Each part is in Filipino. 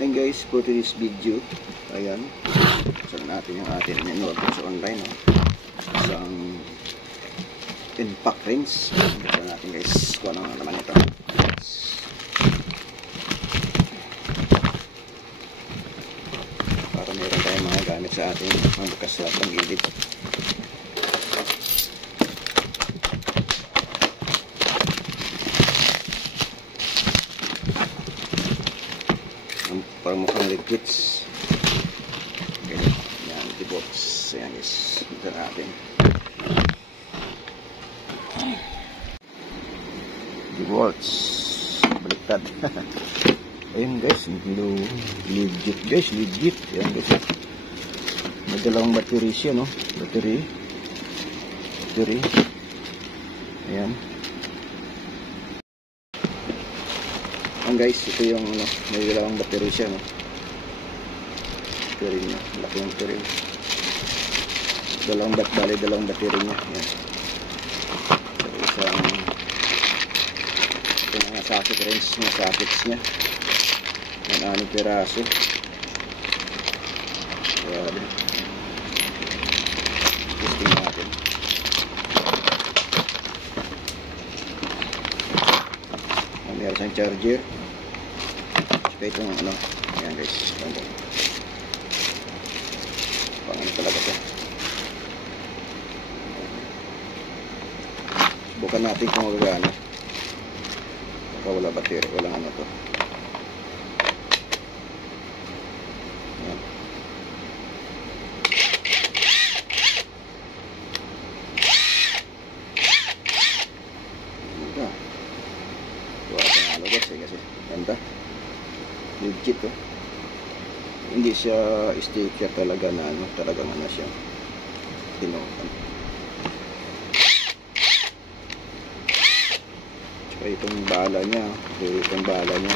Ayun guys, for today's video, ayan, saan natin yung atin in-order sa online, no? Isang impact rinse. Ito natin guys, kung ano naman ito. Para meron tayong mga gamit sa ating magbukas lahat ng gilid. Parang mukhang liquids. Okay, yan, the box. Ayan guys, ito natin. The box. Baliktad. Ayun guys, legit guys, legit. Ayan guys. May dalawang battery siya, no? Battery. Ayan. Guys, ito yung ano, may dalawang battery siya, no? Battery niya, laki yung battery. Dalawang battery niya. Yan. So, ito mga socket wrench niya, sockets niya. Yan, 6 piraso. Grabe. Testing natin. Meron siyang charger. Ito yung ano, ayan guys, pang ano talaga siya. Subukan natin kung magagana. Baka wala battery, walang ano to. Ayan. Ano guys, kasi ganda. Legit, oh. Hindi siya sticker talaga na ano, talagang ano siya. Tinokan. Tsaka itong bala niya, itong bala niya.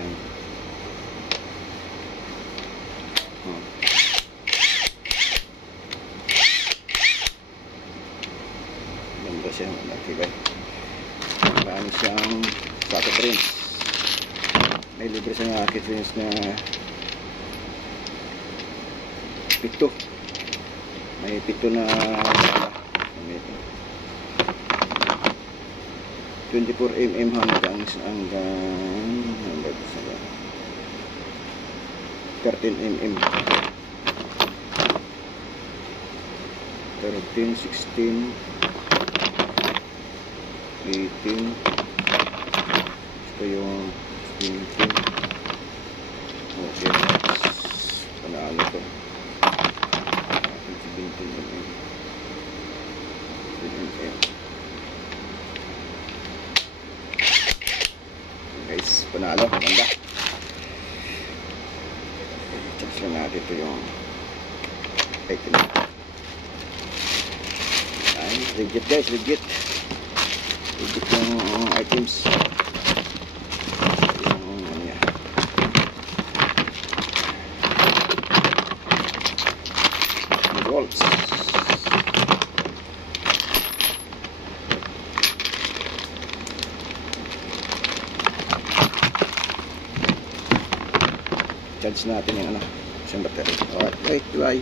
Yan. Oh. Ganda siya, nakibay. Marami siyang socket wrench. May libre sa socket wrench na 7. May 7 na 24mm hanggang 13mm, 13, 16, 18. Ito yung 17. Okay, panalo to. 17mm. Guys, panalo, maganda. Check lang natin ito yung item. Ay, legit guys, legit. Legit yung items. Volts. Charge natin yung ano, isang battery. Alright, bye.